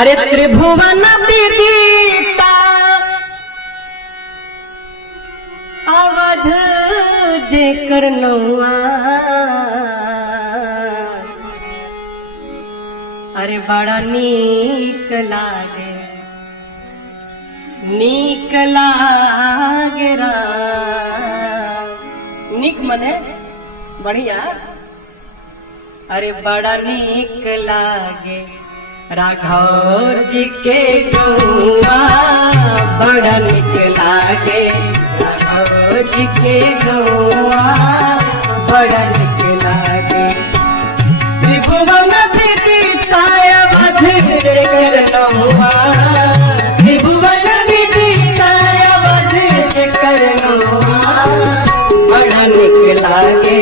अरे त्रिभुवन विदिता अवध जेकर नौआ, अरे बड़ा नीक लागे नीक मने बढ़िया। अरे बड़ा नीक लागे राघव जी के गौआ, बड़ा नीक लागे राघव जी के गौआ, बड़ा नीक लागे। त्रिभुवन विदिता अवध जेकर नौआ, त्रिभुवन विदिता अवध जेकर नौआ, बड़ा नीक लागे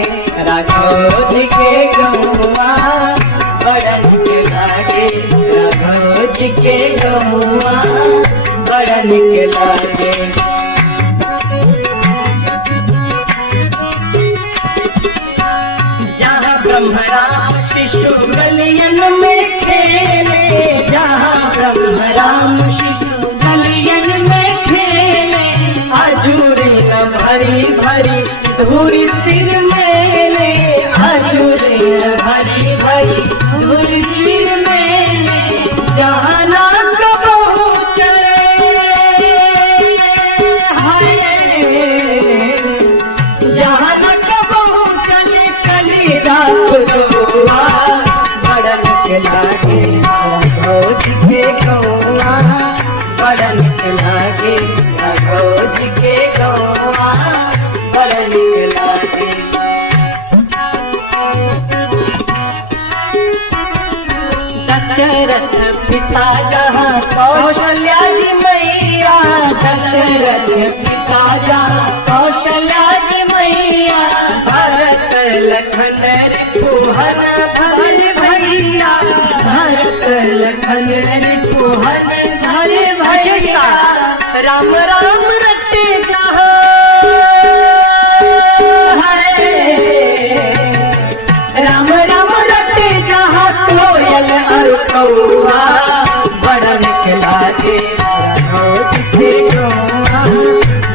राघव जी के गौआ, बड़ा नीक लागे राघव जी के गौआ, बड़ा नीक लागे। जहाँ ब्रह्मराम शिशु गलियन में खेले, जहाँ ब्रह्मराम शिशु गलियन में खेले, आजूरे न भरी भरी धूरी सिर मेले, आजूरे न भरी भरी धूरी सिर मेले, जहाँ ना कबो चले हाय, जहाँ न कबो चले कली रात रोआ, बड़ा नीक लागे राघव जी के गौआ, बड़ा नीक लागे राघव जी के गौआ, बड़ा नीक लागे। दशरथ पिता जहाँ कौशल्या जी मैया, दशरथ पिता जहाँ कौशल्या जी मैया, भरत लखन रिपुहन धर भैया, भरत लखन रिपुहन धर भैया, राम राम रटे जहाँ राम राम रटे जहाँ कोयल और कौआ, बड़ा नीक लागे राघव जी के गौआ,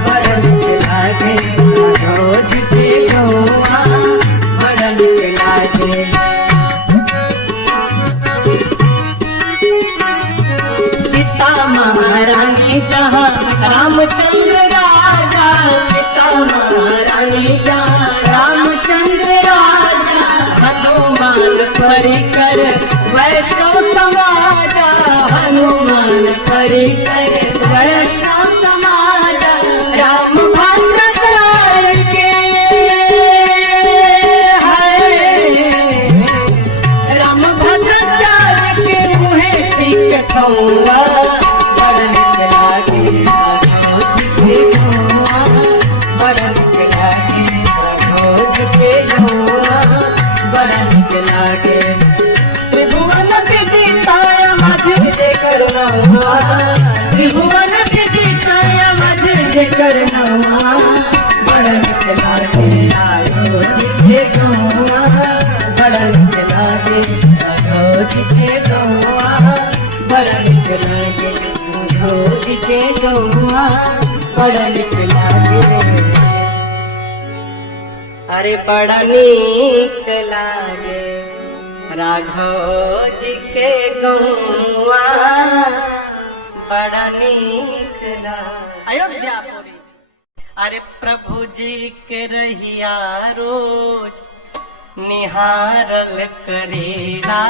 बड़ा नीक लागे राघव जी के गौआ, बड़ा नीक लागे। सीता महारानी जहाँ रामचंद्र राजा, सीता महारानी जहाँ रामचंद्र राजा, हनुमान परिकर वैष्णव समाजा, हनुमान परिकर वैष्णव समाजा, राम भद्राचार्य के राम भद्राचार्य के मुहे टिक ठौआ, बड़ा नीक लागे राघव जी के गौआ, बड़ा नीक लागे राघव जी के गौआ, बड़ा नीक लागे। त्रिभुवन विदिता अवध जेकर नौआ, त्रिभुवन विदिता अवध जेकर नौआ, बड़ा नीक लागे राघव जी के गौआ, बड़ा नीक लागे राघव जी के गौआ, बड़ा नीक लागे राघव जी के गौआ, बड़ा नीक लागे। अरे बड़ा नीक लागे राघव जी के गौआ, बड़ा नीक लागे। अयोध्यापुरी। अरे प्रभु जी के रहिया रोज निहारल करेला,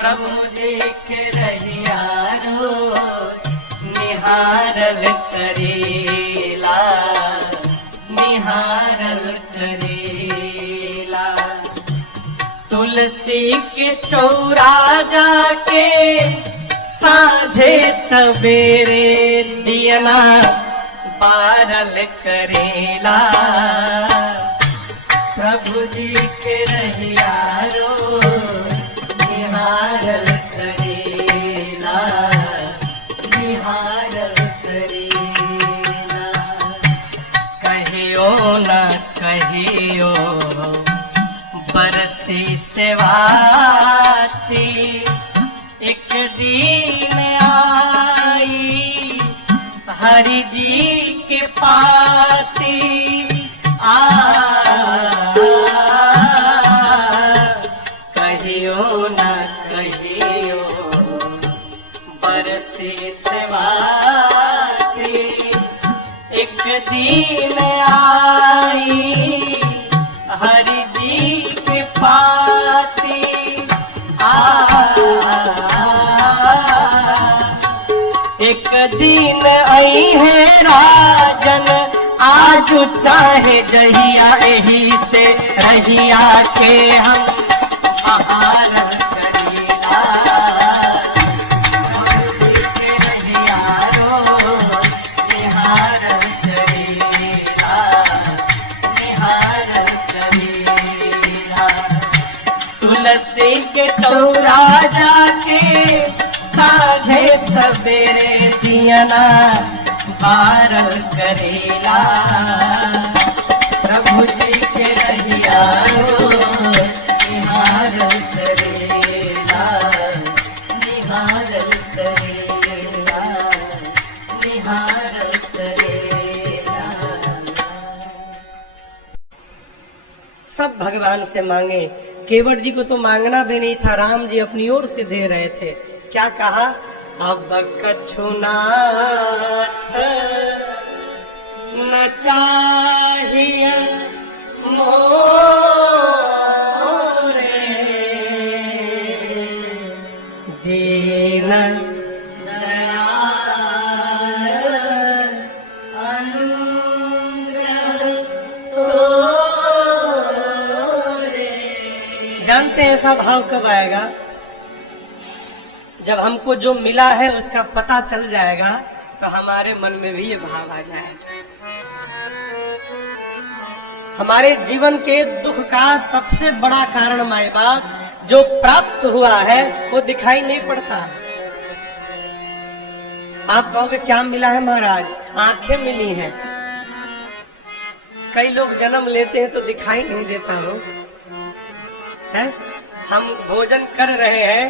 प्रभु जी के रहिया रोज निहारल करेला, निहारल करेला। तुलसी के चौरा जाके साझे सवेरे दियना बारल करेला, प्रभु जी के रहिया रोज निहारल करेला, निहारल करेला। कहियो न कहियो बरसी सेवाती एक दिन आई हरि जी के पाती कहियो न कहियो बरसे सेवाती एक दिन आई हरि जी के पाती एक दिन आई है राजन आज चाहे जहिया यही से रहिया के हम बहार करीला रहिया रो निहार करीला निहार करीला तुलसी के चौरा जाके साझे सवेरे दियना बारल करेला प्रभु जी के रहिया निहार करेला निहार करेला निहार करेला। सब भगवान से मांगे, केवट जी को तो मांगना भी नहीं था, राम जी अपनी ओर से दे रहे थे। क्या कहा? अब कछुनाथ न चाहिए मोरे दीन दयाल अनुग्रह तोरे। जानते हैं ऐसा भाव कब आएगा? जब हमको जो मिला है उसका पता चल जाएगा तो हमारे मन में भी ये भाव आ जाएगा। हमारे जीवन के दुख का सबसे बड़ा कारण माए बाप जो प्राप्त हुआ है वो दिखाई नहीं पड़ता। आप कहोगे क्या मिला है महाराज? आंखें मिली हैं। कई लोग जन्म लेते हैं तो दिखाई नहीं देता हो है? हम भोजन कर रहे हैं,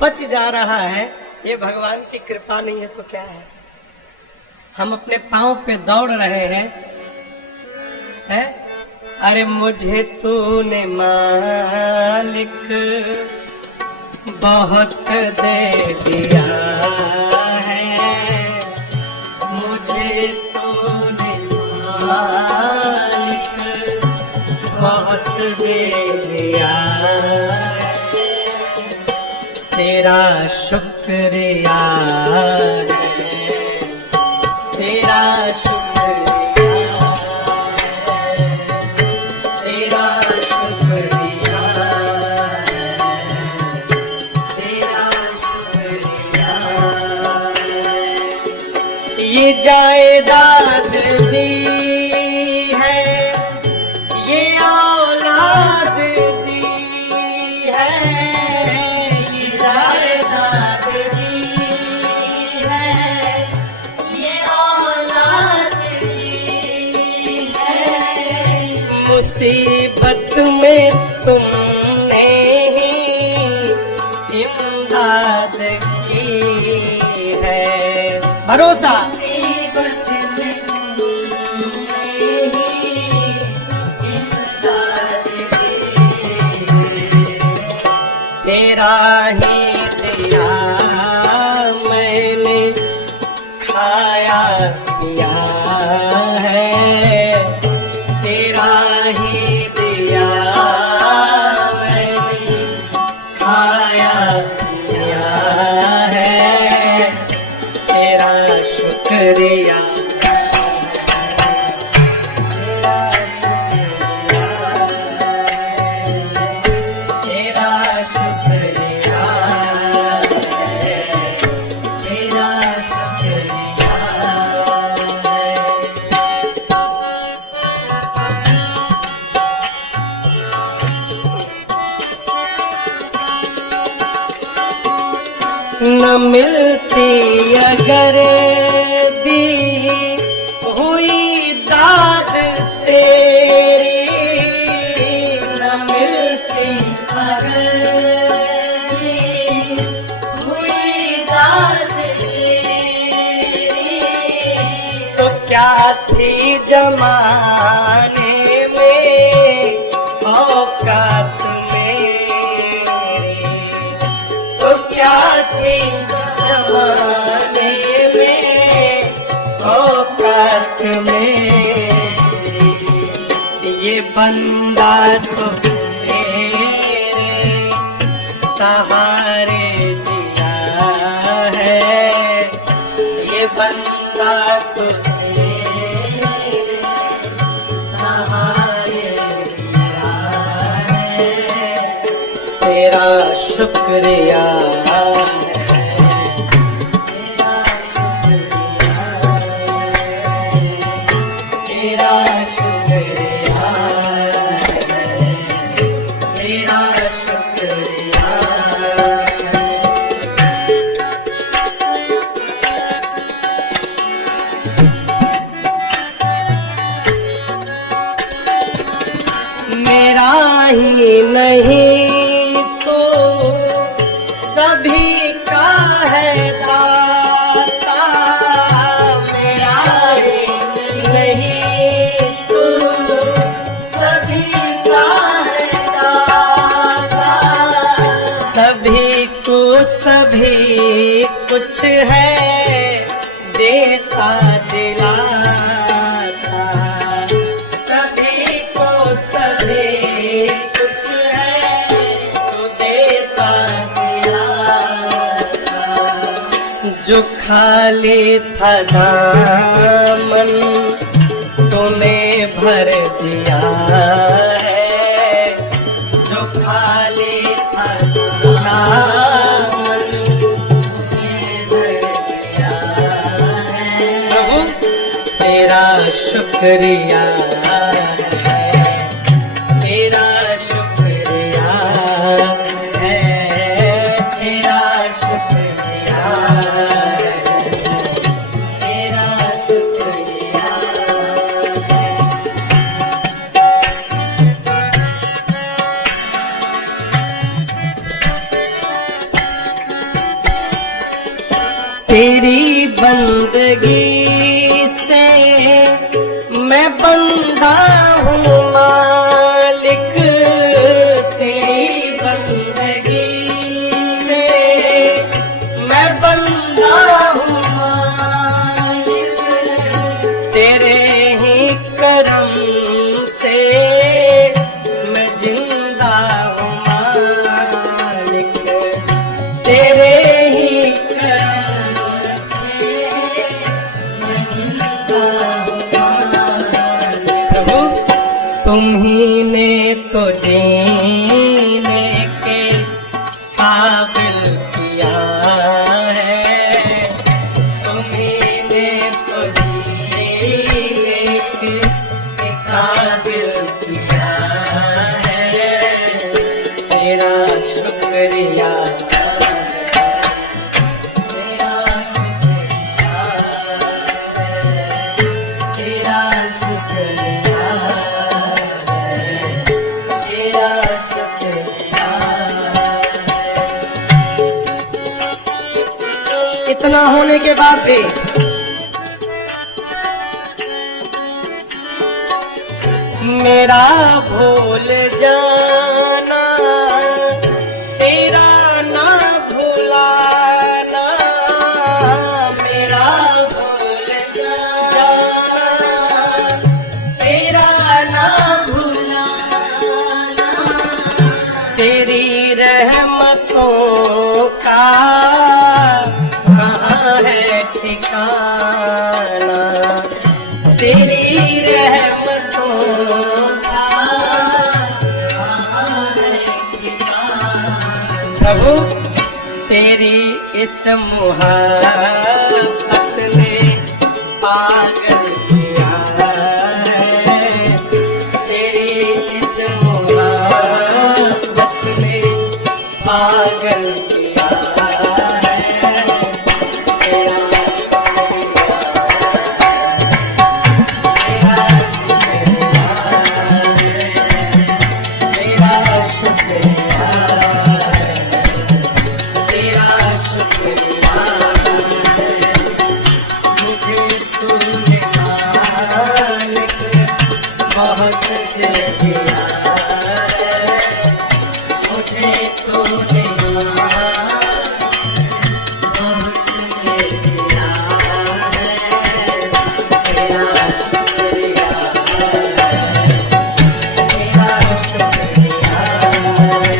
पच जा रहा है, ये भगवान की कृपा नहीं है तो क्या है? हम अपने पांव पे दौड़ रहे हैं है? अरे मुझे तूने मालिक बहुत दे दिया है, मुझे तूने मालिक बहुत दे दिया है, तेरा शुक्रिया है, तेरा शुक्रिया है, तेरा शुक्रिया है, तेरा शुक्रिया है। ये जायदाद दी है, ये औलाद दी है, मुसीबत में तुमने ही इमदाद की है। भरोसा मुसीबत में तुमने ही इमदाद की है, तेरा ही दिया मैंने खाया पिया है, शुक्रिया तेरा शुक्रिया तेरा शुक्रिया। न मिलती अगर दी हुई दाद तेरी, न मिलती अगर दी तो क्या थी जमाने में औकात मेरी, तो क्या थी जमाने में औकात मेरी। ये बंदा तो तेरे सहारे जिया है, ये बंदा तो तेरे सहारे जिया है, तेरा शुक्रिया है, तेरा शुक्रिया है, तेरा शुक्रिया है। मेरा ही नहीं तो सभी का है दाता, मेरा ही नहीं तो सभी का है दाता, सभी को सभी कुछ है देता दिलाता, सभी को सभी कुछ है तो देता दिलाता। जो खाली था दामन तूने भर दिया है, जो खाली था दामन तूने भर दिया है, प्रभु तेरा शुक्रिया है, तेरा शुक्रिया है, तेरा शुक्रिया है, तेरा शुक्रिया है। तेरी बंदगी से मैं बंदा हूँ मालिक, तेरी बंदगी से मैं बंदा हूँ मालिक, तेरे ही करम से मैं जिंदा हूँ मालिक, तेरे ही करम से मैं जिंदा हूँ मालिक। प्रभु तुम्ही ने तो जीने के काबिल किया है, तुम्ही ने तो जीने के काबिल किया है, तेरा शुक्रिया है, तेरा शुक्रिया है, तेरा शुक्रिया है, तेरा शुक्रिया है। इतना होने के बाद भी मेरा भूल जाना, तेरा ना भुलाना, मेरा भूल जाना, तेरा ना भुलाना, तेरी रहमतों का कहाँ है ठिकाना, तेरी रहमतों का कहाँ है ठिकाना। प्रभु तेरी इस मुहब्बत ने पागल किया है, तेरी इस मुहब्बत ने पागल किया है, तेरा शुक्रिया है, तेरा शुक्रिया है, तेरा शुक्रिया है। दिया है, मुझे तूने बहुत दे दिया है, तेरा शुक्रिया है, तेरा शुक्रिया है,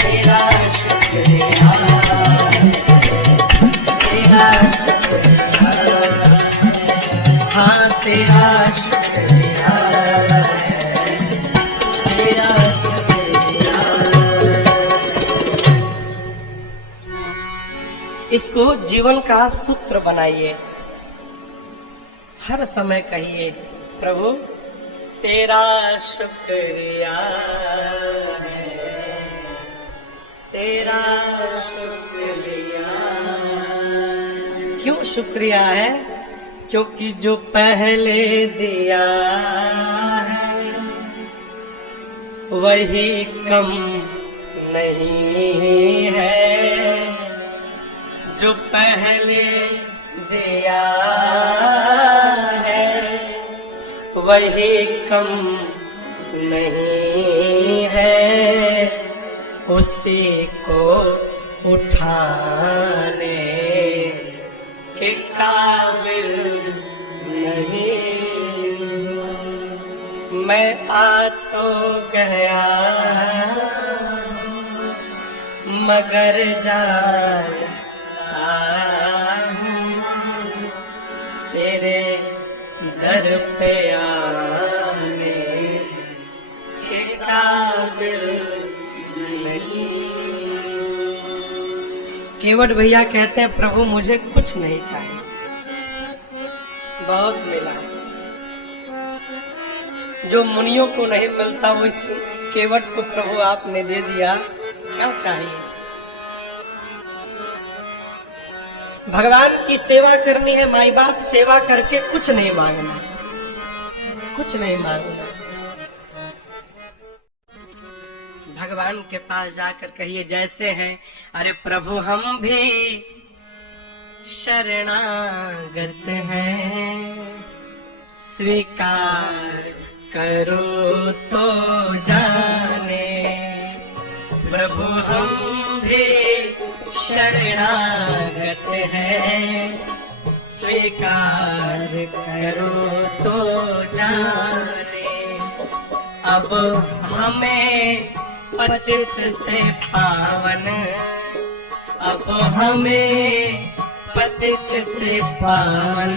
तेरा शुक्रिया है, तेरा शुक्रिया, हाँ तेरा शुक्रिया है, तेरा शुक्रिया। इसको जीवन का सूत्र बनाइए, हर समय कहिए प्रभु तेरा शुक्रिया है, तेरा शुक्रिया। क्यों शुक्रिया है? क्योंकि जो पहले दिया है वही कम नहीं है, जो पहले दिया है वही कम नहीं है, उसी को उठाने के काबिल नहीं हूँ। मैं आ तो गया मगर जाता हूँ, तेरे दर पे आने के काबिल नहीं। केवट भैया कहते हैं प्रभु मुझे कुछ नहीं चाहिए, बहुत मिला। जो मुनियों को नहीं मिलता वो इस केवट को प्रभु आपने दे दिया, क्या चाहिए? भगवान की सेवा करनी है, माई बाप सेवा करके कुछ नहीं मांगना, कुछ नहीं मांगना। भगवान के पास जाकर कहिए जैसे हैं, अरे प्रभु हम भी शरणागत हैं, स्वीकार करो तो जाने। प्रभु हम भी शरणागत हैं, स्वीकार करो तो जाने। अब हमें पतित से पावन, अब हमें पतित से पावन,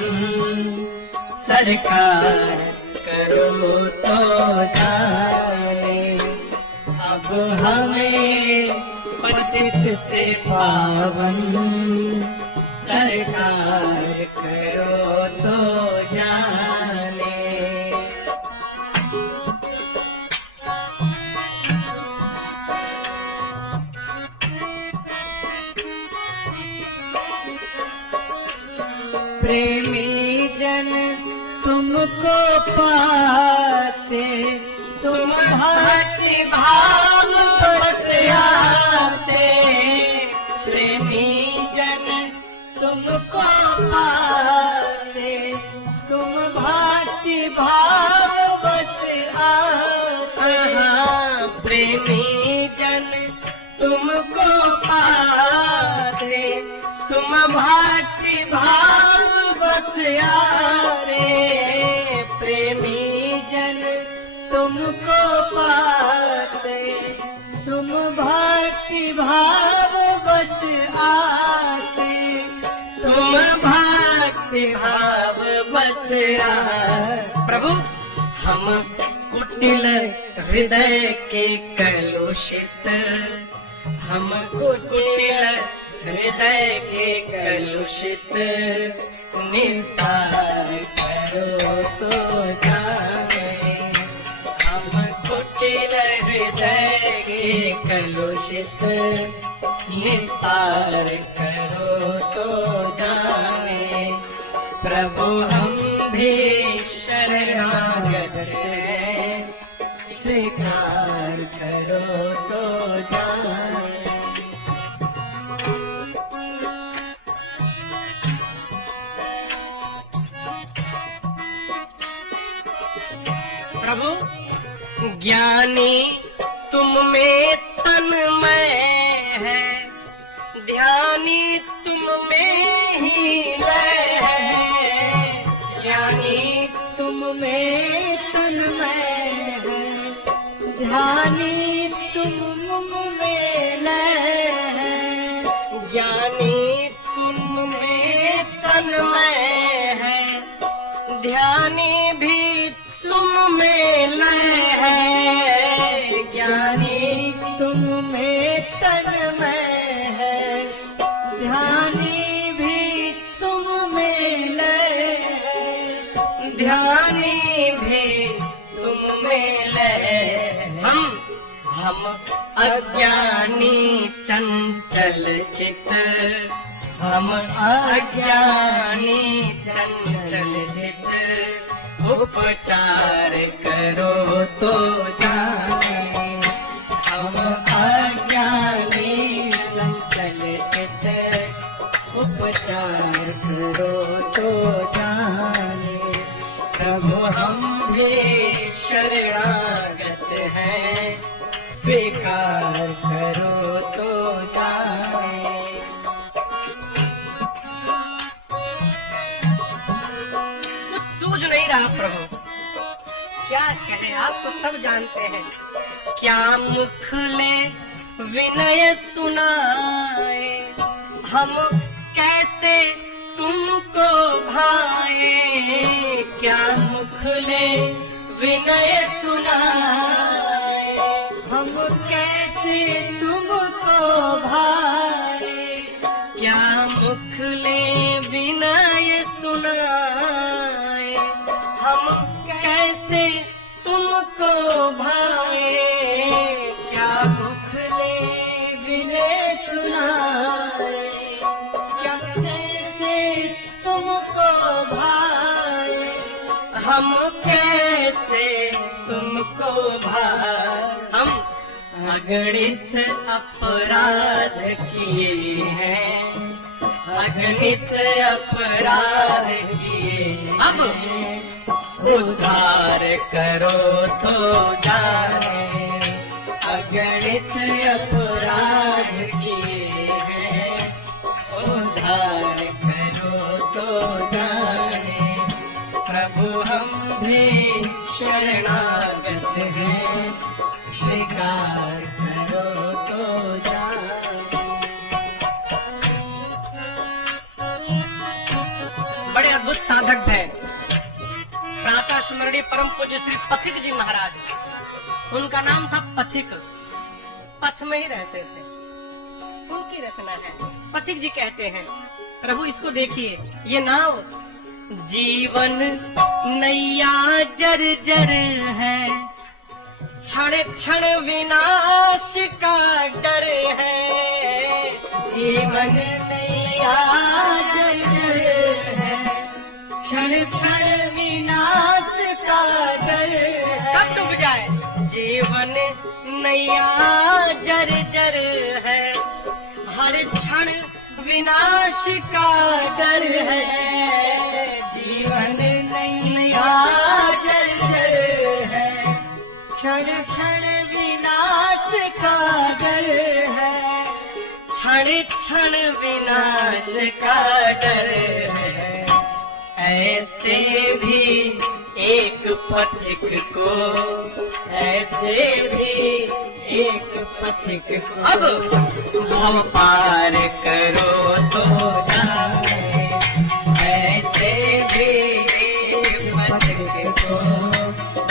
सरकार करो तो जाने। अब हमें पतित से पावन, सरकार करो तो जाने। प्रेमी जन तुमको पाते, तुम भक्ति भाव बस आते। प्रेमी जन तुमको पाते, तुम भक्ति भाव बस आते। प्रेमी जन तुमको पाते, तुम भक्ति भाव बस आते। प्रेमी जन तुमको पाते, तुम भक्ति भाव बस आते। तुम भक्ति भाव बस आते। प्रभु हम कुटिल हृदय के कलुषित, हम कुटिल हृदय के कलुषित, निस्तार करो तो जाने। हम कुटिल हृदय के कलुषित, निस्तार करो तो जाने। प्रभु हम भी शरणागत हैं, स्वीकार करो तो जाने। प्रभु ज्ञानी तुम में तन्मय है, ध्यानी तुम में ही लय है। ज्ञानी तुम में तन्मय है, ध्यानी तुम में लय है। ज्ञानी तुम में तन्मय है, ध्यानी भी तुम में लय है। ज्ञानी तुम में तन्मय है, ध्यानी भी तुम में लय है। ध्यानी भी तुम में लय है। हम अज्ञानी चंचल चित, हम अज्ञानी चंचल चित, उपचार करो तो जाने। हम अज्ञानी चंचल चित, उपचार करो तो जाने। प्रभु हम भी शरणागत हैं, स्वीकार करो तो जाने। कुछ सूझ नहीं रहा प्रभु, क्या कहें, आप तो सब जानते हैं। क्या मुख ले विनय सुनाए, हम कैसे तुमको भाए। क्या मुख ले विनय सुनाए, हम कैसे तुमको भाए। क्या मुख ले विनय सुनाए, हम कैसे तुमको भाए। क्या मुख ले विनय सुनाए, क्या कैसे तुमको भाए। हम कैसे तुमको भाए। हम अगणित अपराध किए हैं, अगणित अपराध किए। अब उद्धार करो तो जाने। अगणित अपराध किए हैं, उद्धार करो तो जाने। प्रभु हम भी शरणागत हैं, स्वीकार करो तो जाने। बड़े अद्भुत साधक हैं प्रातः स्मरणीय परम पूज्य श्री पथिक जी महाराज। उनका नाम था पथिक, पथ में ही रहते थे, उनकी रचना है। पथिक जी कहते हैं, प्रभु इसको देखिए, ये नाव जीवन नैया जर जर है, क्षण क्षण विनाश का डर है। जीवन नैया जर जर है, क्षण क्षण विनाश का डर है। कब डूब जाए। जीवन नैया जर जर है, हर क्षण विनाश का डर है। जीवन नैया जर जर है, क्षण क्षण विनाश का डर है। क्षण क्षण विनाश का डर है। ऐसे भी एक पथिक को, ऐसे भी एक पथिक को। अब भव पार करो तो जाने। ऐसे भी एक पथिक को,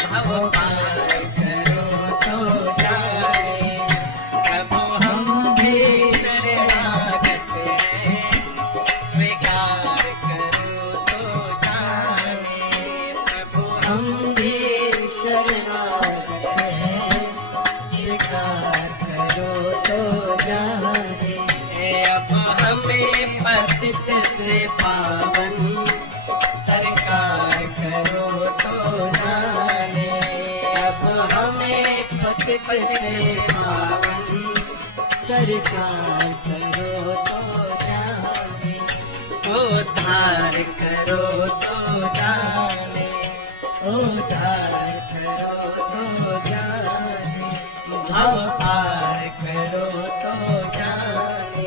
भव पार करो तो जाने। प्रभु हम भी शरणागत हैं, स्वीकार करो तो जाने। प्रभु हम भी शरणागत हैं, स्वीकार करो तो जाने। अब हमें पतित से पावन सरकार करो तो जाने। अब हमें पतित से पावन सरकार करो तो जाने। उद्धार करो तो जाने। उद्धार करो तो जाने। भव पार करो तो जाने,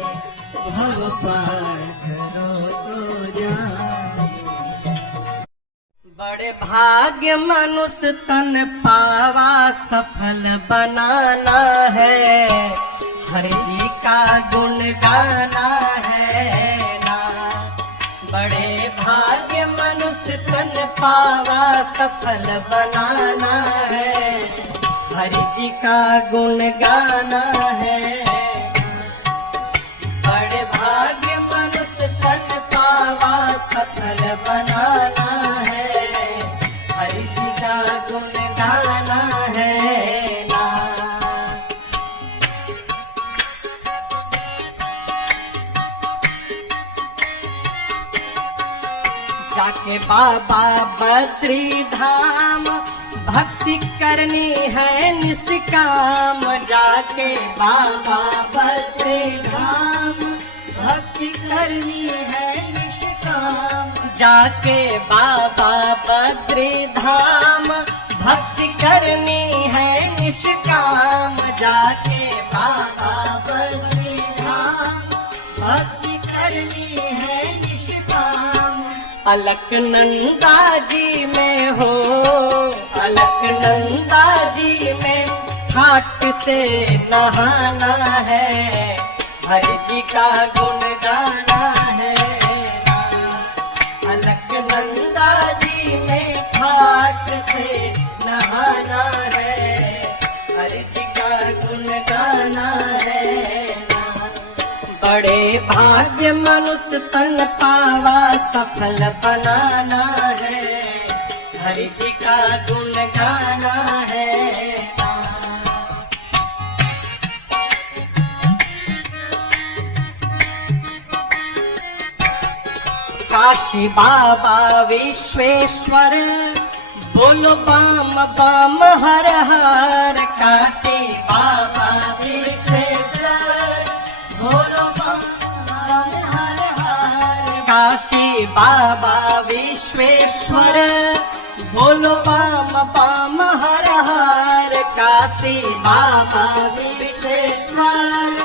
भव पार करो तो जाने। बड़े भाग्य मनुष्य तन पावा सफल बनाना है, हरि जी का गुण गाना है ना। बड़े भाग्य मनुष्य तन पावा सफल बनाना है, हरि जी का गुण गाना है। बड़े भाग्य मनुष्य तन पावा सफल बनाना है, हरि जी का गुण गाना है ना। जाके बाबा बद्री धाम भक्ति करनी है निष्काम, जाके बाबा बद्री धाम भक्ति करनी है निष्काम, जाके बाबा बद्री धाम भक्ति करनी है निष्काम, जाके बाबा बद्री धाम भक्ति करनी है निष्काम। अलकनंदा जी में हो, अलकनंदा जी में घाट से नहाना है, हरि जी का गुण गाना है। अलकनंदा जी में घाट से नहाना है, हरि जी का गुण गाना है। बड़े भाग्य मनुष्य तन पावा सफल बनाना है, हरि जी का गुण गाना है। काशी बाबा विश्वेश्वर बोलो बम बम हर हर, काशी बाबा विश्वेश्वर बोलो बम बम हर हर, काशी बाबा विश्वेश्वर बोलो बम बम हर हर, काशी बाबा विश्वेश्वर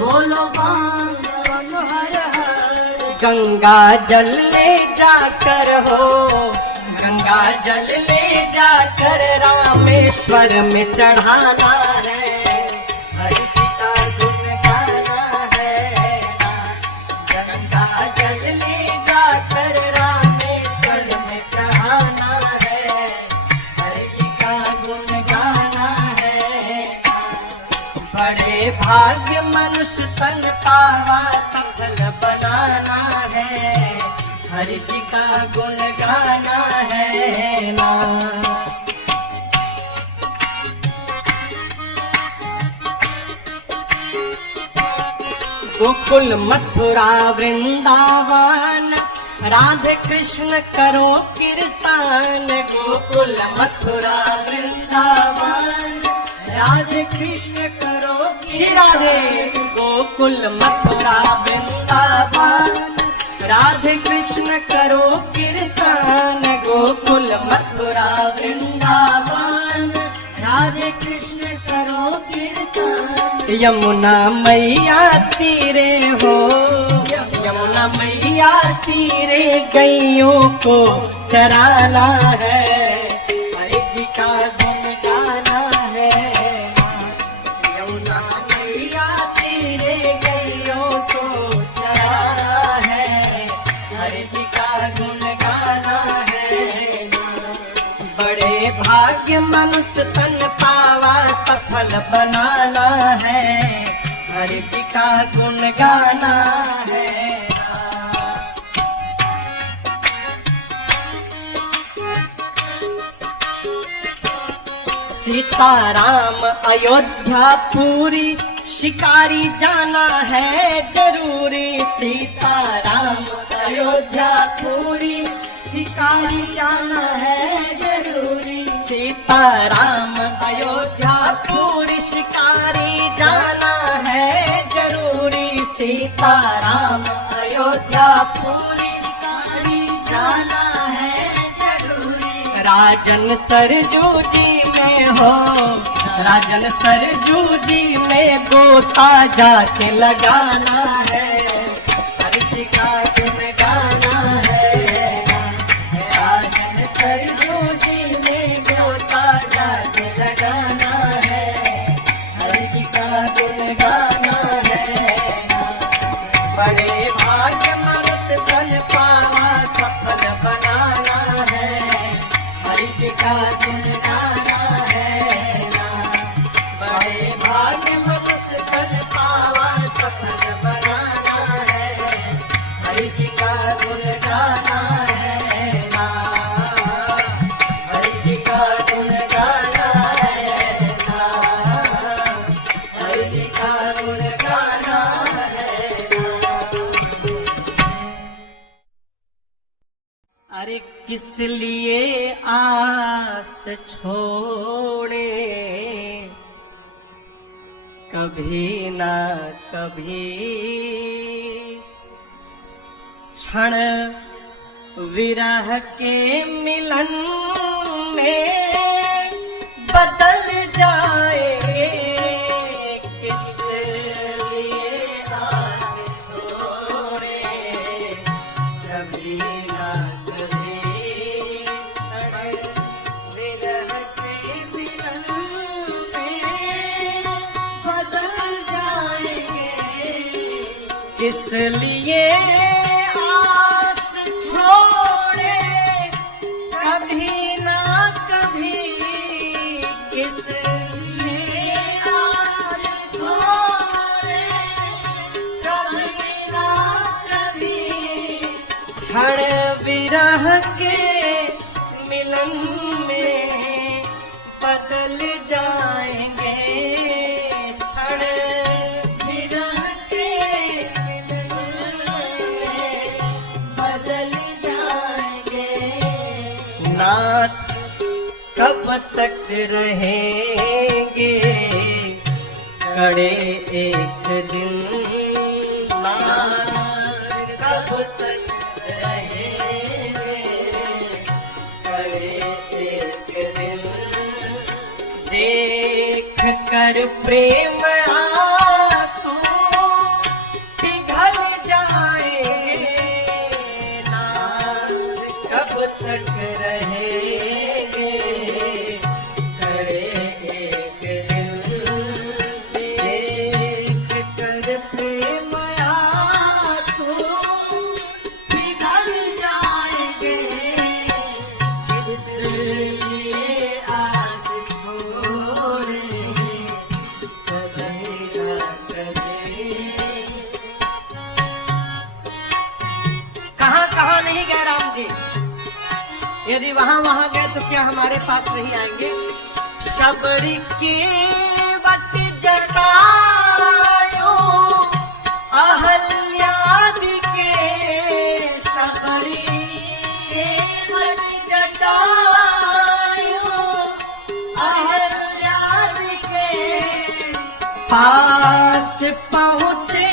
बोलो बम बम हर हर। गंगा जल ले जाकर हो, गंगा जल ले जाकर रामेश्वर में चढ़ाना है, हरि जी का गुण गाना है। गंगा जल ले जाकर रामेश्वर में चढ़ाना है, हरि जी का गुण गाना है। बड़े भाग्य मनुष्य तन पावा सफल बनाना है, हरि जी का गुण गाना है ना। गोकुल मथुरा वृंदावन राधे कृष्ण करो कीर्तन, गोकुल मथुरा वृंदावन राधे कृष्ण करो श्री राधे। गोकुल मथुरा वृंदावन राधे कृष्ण करो कीर्तन, गोकुल मथुरा वृंदावन राधे कृष्ण करो कीर्तन। यमुना मैया तीरे हो, यमुना मैया तीरे गैयों को चराना है, हरि जी का गुण गाना है। यमुना मैया तीरे गैयों को चराना है, हरि जी का गुण गाना है। बड़े भाग्य मनुष्य तन पावा सफल बनाना है, हरि जी का गुण गाना है। सीताराम अयोध्या पूरी शिकारी जाना है जरूरी, सीताराम अयोध्या पूरी शिकारी जाना है जरूरी। सीताराम अयोध्या पूरी शिकारी जाना है जरूरी, सीताराम अयोध्या पूरी शिकारी जाना है जरूरी। राजन सरजू जी में हो, राजन सरजू जी में गोता जाके लगाना है, हरि जी का गुण गाना है। राजन सरजू जी में गोता जाके लगाना है, हरि जी का गुण गाना है। बड़े भाग्य मनुष्य फल पावा सफल बनाना है, हरि जी का गुण गाना है। बड़े भाग्य मनुष्य फल पावा सफल बनाना है, हरि जी का गुण गाना है। हरि जी का गुण गाना है, हरि जी का गुण गाना है। अरे किस लिए आस छोड़े, कभी ना कभी क्षण विरह के मिलन में बदल जाए। किस लिए आस छोड़े, कभी ना कभी विरह के मिलन में बदल जाएंगे। किस लिए आस छोड़े, कभी ना कभी, किस लिए आस छोड़े, कभी ना कभी क्षण विरह के मिलन में बदल जाएंगे। क्षण विरह के मिलन में बदल जाएंगे। नाथ कब तक रहेंगे कड़े एक दिन, नाथ कब तक रहेंगे कड़े एक दिन। देख कर प्रेम आंसू पिघल जाए, नाथ कब तक रहेंगे कड़े एक दिन। देख कर प्रेम आंसू पिघल जाएंगे। इसलिए आस छोड़े, कभी ना कभी। कहाँ नहीं गए राम जी, यदि वहां गए तो क्या हमारे पास नहीं आएंगे। शबरी की वट जटायो अहल्यादि के, शबरी के वट जटायो अहल्यादि के पास पहुँचे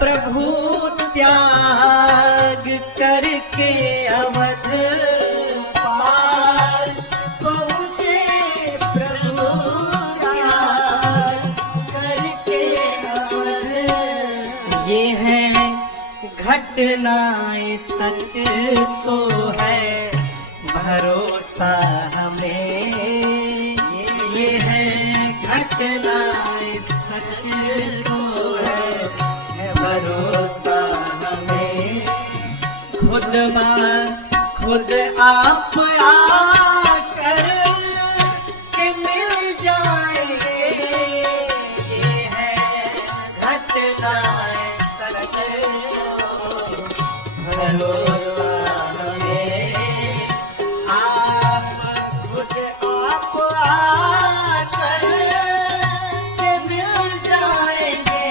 प्रभु त्याग करके अवध। पास पहुँचे प्रभु त्याग करके अवध। ये है घटनाएं सच तो है भरोसा हमें, ये है घटनाएं सच तो है भरोसा हमें। खुद आप आकर के मिल जाएंगे। ये है घटनाएं सच तो भरोसा हमें। आप खुद आप आकर के मिल जाएंगे।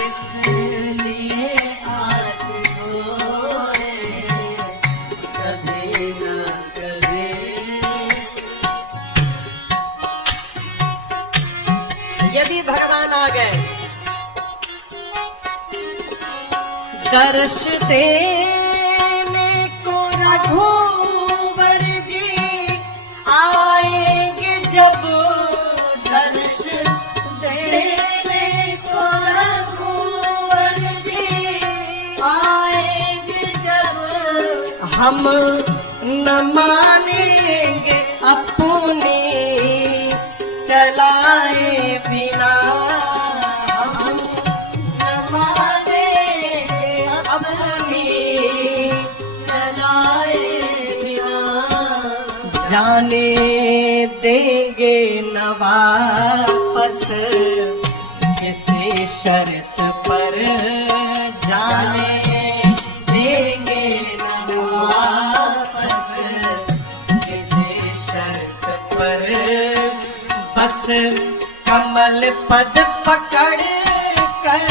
इसलिए आस छोड़े, कभी ना कभी। यदि भगवान आ गए, दर्श देने को रघुवर जी आएंगे जब हम न मानेंगे अपनी चलाए बिना, हम न मानेंगे अपनी चलाए बिना, जाने देंगे न वापस किसी शर्त पर, जाने देंगे न वापस किसी शर्त पर, बस कमल पद पकड़ कर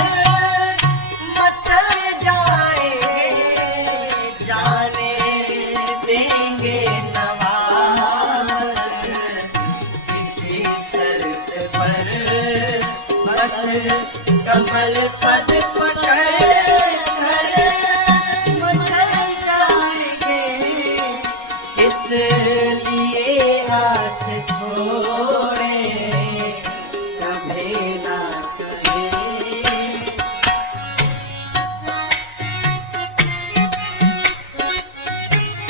मचल जाएंगे, जाने देंगे न वापस किसी शर्त पर, बस कमल पद पकड़ कर मचल जाएंगे, इसलिए आस छोड़े कभी ना कभी।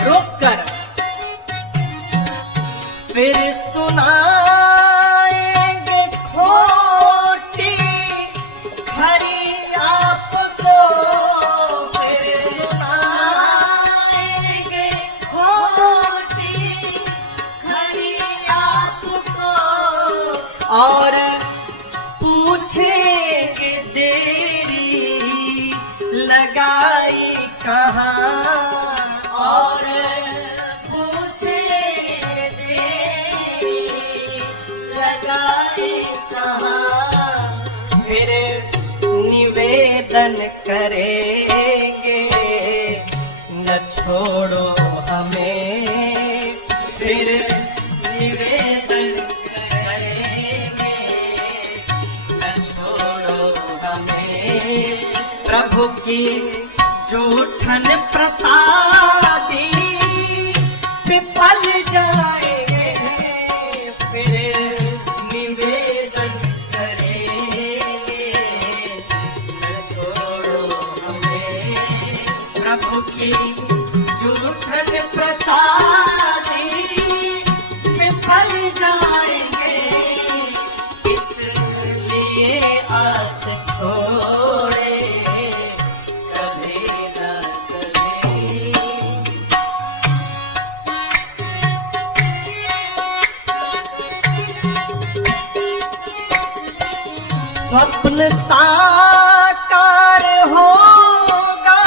रोक कर फिर सुनाएंगे खोटी खरी आपको, फिर सुनाएंगे खोटी खरी आपको, और पूछेंगे देरी लगाई कहाँ, और पूछेंगे देरी लगाए कहाँ, फिर निवेदन करेंगे न छोड़ो हमें, फिर निवेदन करेंगे न छोड़ो हमें, प्रभु की जूठन प्रसादी विफल जाएंगे, फिर निवेदन करेंगे न छोड़ो हमें, प्रभु की जूठन प्रसादी विफल जाएंगे, इसलिए आस छोड़े कभी ना कभी। स्वप्न साकार होगा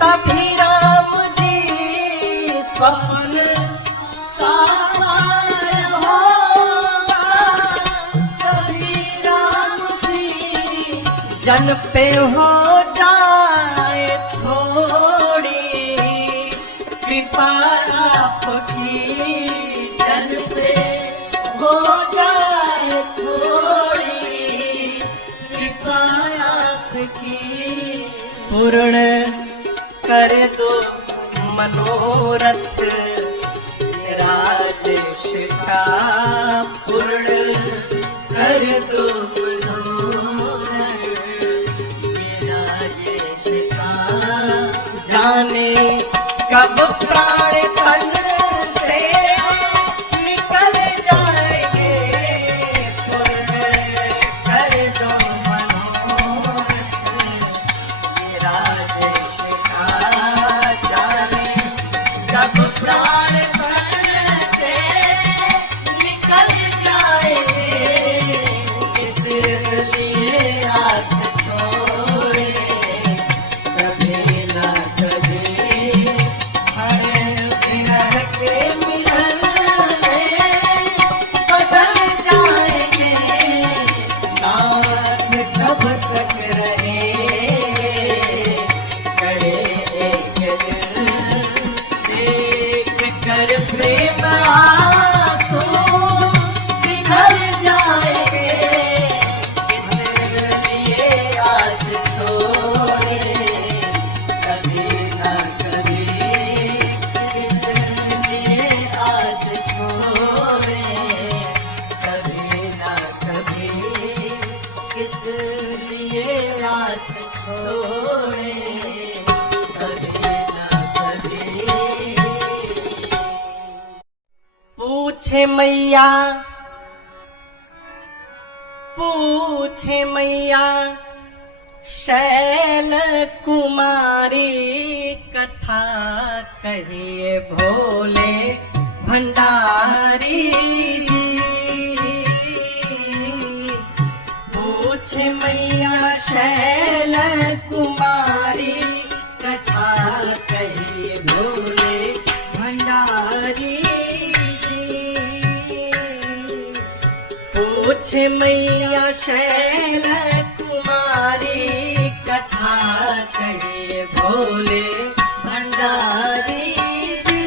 तभी राम जी, स्वप्न साकार होगा कभी राम जी, जन पे हो जाए थोड़ी कृपा आपकी, जन पे हो जाए थोड़ी कृपा आपकी, पूर्ण कर दो मनोरथ राजेश का, पूर्ण कर दो मनोरथ मेरा जैसा, जाने कब प्राण तन से निकल जाएंगे, पूर्ण कर दो मनोरथ मेरा देश का, जाने कब प्राण तन से निकल जाएंगे, इसलिए आस छोड़े कभी ना कभी, क्षण विरह के मिलन में बदल जाएंगे, नाथ कब तक रहेंगे खड़े एक दिन, देख कर प्रेम आंसू पिघल जाएंगे, इसलिए आस छोड़े कभी ना कभी, इसलिए आस छोड़े कभी ना कभी, इसलिए आस छोड़े कभी ना कभी। पूछे मैया, पूछे मैया शैल कुमारी, कथा कहिए भोले भंडारी। पूछे मैया शैल कुमारी, कथा कहिए भोले भंडारी। पूछे मैया शैल कुमारी, कथा कहिए भोले भंडारी जी।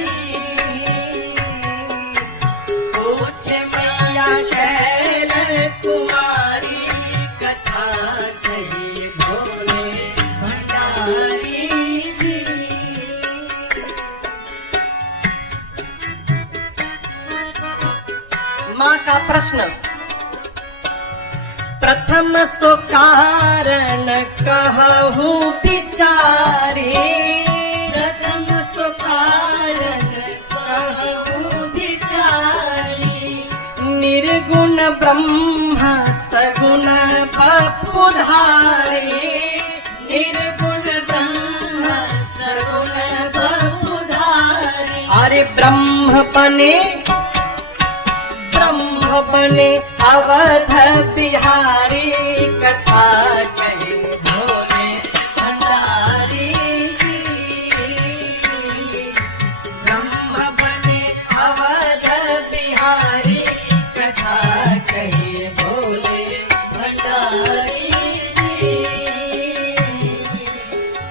पूछे मैया शैल कुमारी, कथा कहिए भोले भंडारी जी। माँ का प्रश्न, प्रथम सो कारण कहूँ बिचारी, प्रथम सो कारण कहूँ बिचारी। निर्गुण ब्रह्म सगुण बपुधारी। निर्गुण ब्रह्म सगुण बपुधारी। अरे ब्रह्म बने अवध बिहारी, कथा कहे भोले भंडारी जी। ब्रह्म बने अवध बिहारी, कथा कहे भोले भंडारी जी।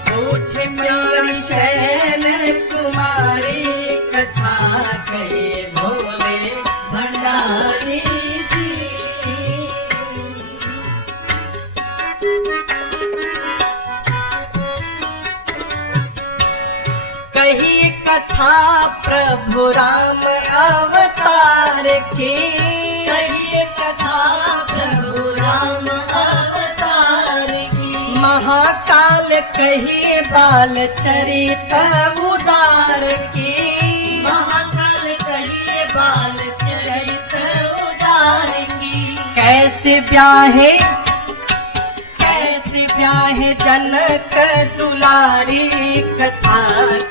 पूछे मैया शैल कुमारी, कथा कहे भोले भंडारी जी। कही कथा प्रभु राम अवतार की, कहिए कथा प्रभु राम अवतार की। महाकाल कहिए बाल चरित उदार की। महाकाल कहिए बाल चरित उदार की। कैसे ब्याहे जनक दुलारी, कथा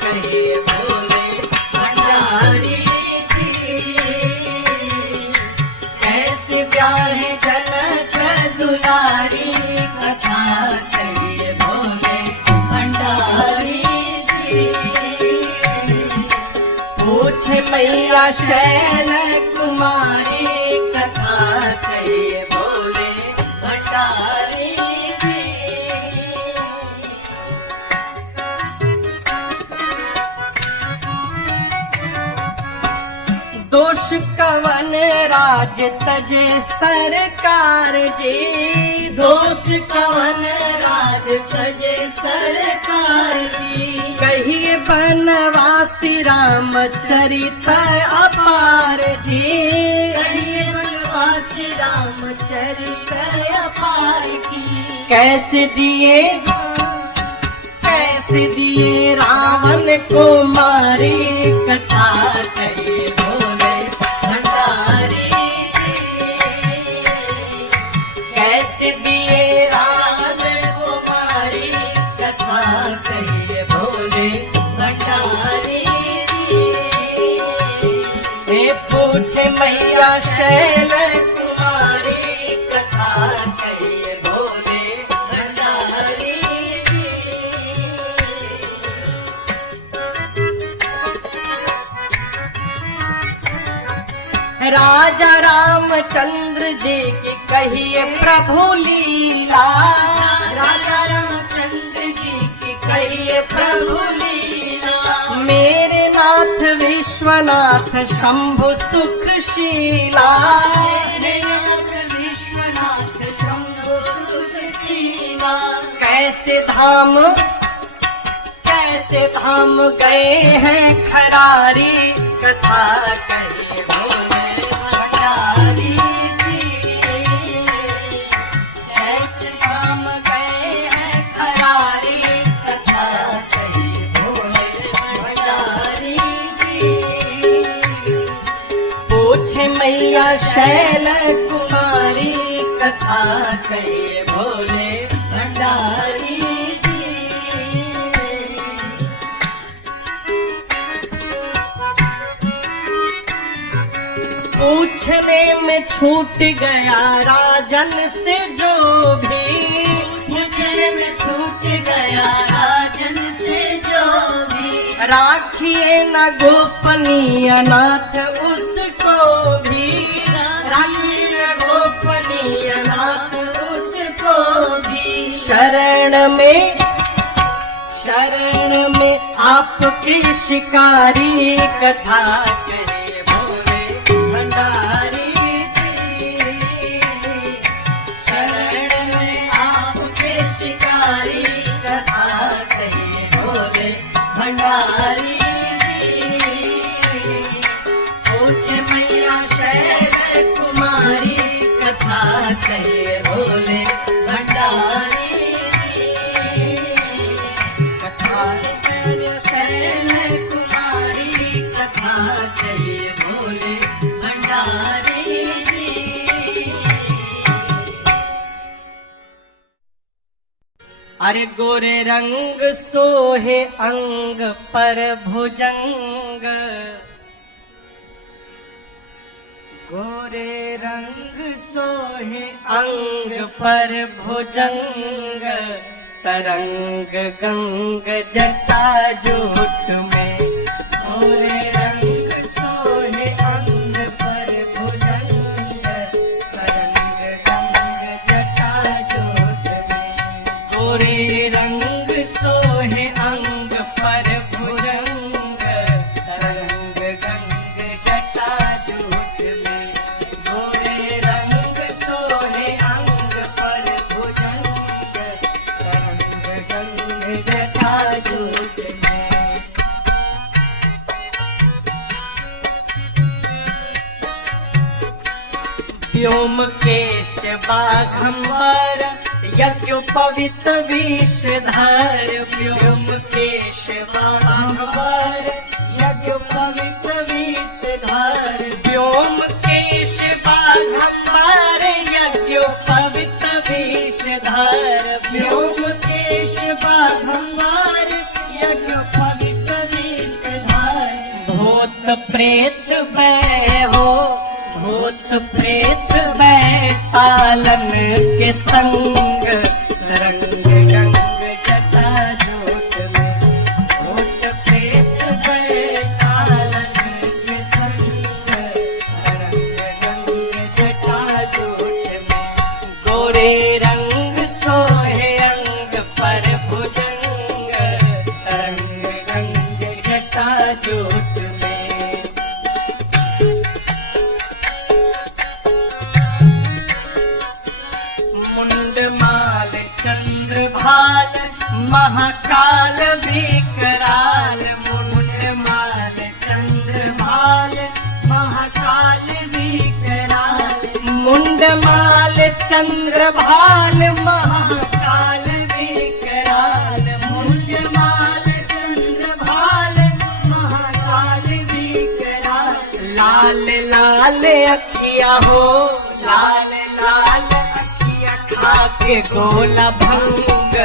कहे भोले भंडारी जी। कैसे ब्याहे जनक दुलारी, कथा कहे भोले भंडारी जी। पूछे मैया शैल कुमारी, कथा कहे भोले भंडारी जी। दोष कवन राज तजे सरकार जी। दोष कवन राज सजे सरकार जी। कहिए बनवासी रामचरित अपार जी। कहिए बनवासी रामचरित अपार की। कैसे दिए रावण को मारी, कथा कहिए भोले भंडारी जी। कैसे दिए रावण को मारी, कथा कहिए भोले भंडारी जी। हे पूछे मैया शैल कुमारी, कथा कहिए भोले भंडारी जी। राजा रामचंद्र जी की कहिए प्रभु लीला। राजा रामचंद्र जी की कहिए प्रभु लीला। मेरे नाथ विश्वनाथ शंभु सुखशीला। मेरे नाथ विश्वनाथ शंभु सुखशीला। कैसे धाम गए हैं खरारी, कथा कहिए भोले भंडारी जी। कैसे धाम गए हैं खरारी, कथा कहिए भोले भंडारी जी। पूछे शैल कुमारी कथा कहे भोले भंडारी जी। पूछने में छूट गया राजन से जो भी, पूछने में छूट गया राजन से जो भी, राखिए न गोपनीय नाथ उसको भी, राखिए न गोपनीय नाथ उसको भी। शरण में आपकी शिकारी कथा कहे भोले भंडारी जी। शरण में आपके शिकारी कथा कहे भोले भंडारी जी। पूछे मैया शैल कुमारी कथा कहे भोले भंडारी जी। कथा शैल कुमारी कथा कहे भोले भंडारी जी। अरे गोरे रंग सोहे अंग पर भुजंग, गोरे रंग सोहे अंग पर भुजंग, तरंग गंग जटा जूट में। गोरे रंग सोहे अंग पर भुजंग, तरंग गंग जटा जोट में। गोरे रंग सोहे अंग पर भुजंग, तरंग गंग जटा जूट में। गोरे रंग सोहे अंग पर भुजंग, तरंग गंग जटा जोट में। व्योमकेश बाघंबर यज्ञोपवीत विषधर। व्योमकेश बाघंबर यज्ञोपवीत विषधर। व्योमकेश बाघंबर यज्ञोपवीत विषधर। व्योमकेश बाघंबर यज्ञोपवीत विषधर। भूत प्रेत बै हो, भूत प्रेत बैतालन के संग, तरंग गंग जटा जूट में। भूत प्रेत बैतालन के संग, तरंग गंग जटा जोट में। गोरे रंग सोहे अंग पर भुजंग, तरंग गंग जटा जूट में। मुंडमाल चंद्रभाल महाकाल विकराल। मुंडमाल चंद्रभाल महाकाल विकराल। मुंडमाल चंद्रभाल महाकाल विकराल। मुंडमाल चंद्रभाल महाकाल विकराल। लाल लाल अखिया हो, लाल लाल अखिया खाके गोला भंग,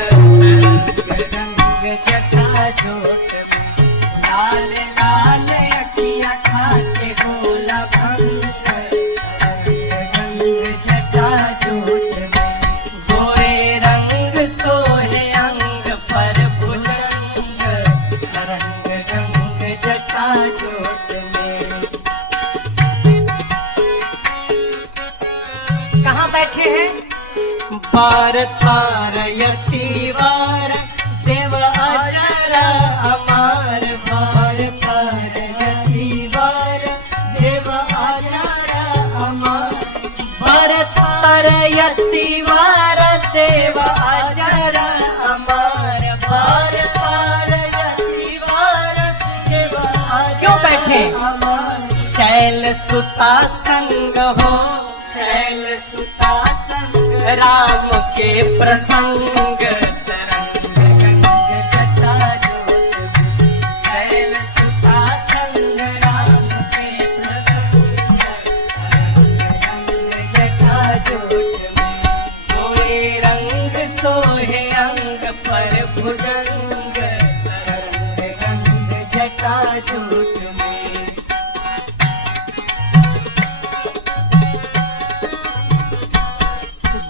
रंग जटा जोट में। लाल लाल अखिया खाके गोला भंग, रंग जटा जोट में। गोरे रंग सोहे अंग पर भुजंग, रंग रंग जटा जोट में। कहाँ बैठे हैं? पार थार यतीवार देव अजर अमार। पार पार यतीवार देव आचार अमर। पार थार यतीवार देव अजर अमार। पार पार यतीवार देव आचार क्यों बैठे? अमर। शैल सुता संग हो, शैल सुता संग राम के प्रसंग, तरंग गंग जटा जोट में। शैल सुता संग राम के प्रसंग, तरंग पर भुजंग तरंग गंग जटा जूट में।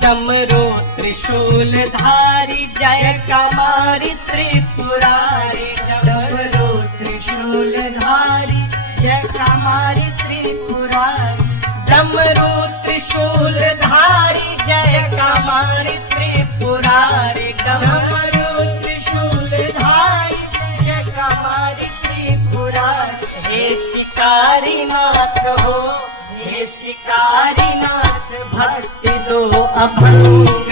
डमरू त्रिशूल धारी जय कमारी त्रिपुरारी। डमरू त्रिशूल धारी जय कमारी त्रिपुरारी। डमरू त्रिशूल धारी जय कमारी त्रिपुरारी। डमरू त्रिशूल धारी जय कमारी त्रिपुरारी। हे शिकारी नाथ हो, हे शिकारी नाथ भक्ति दो अभंग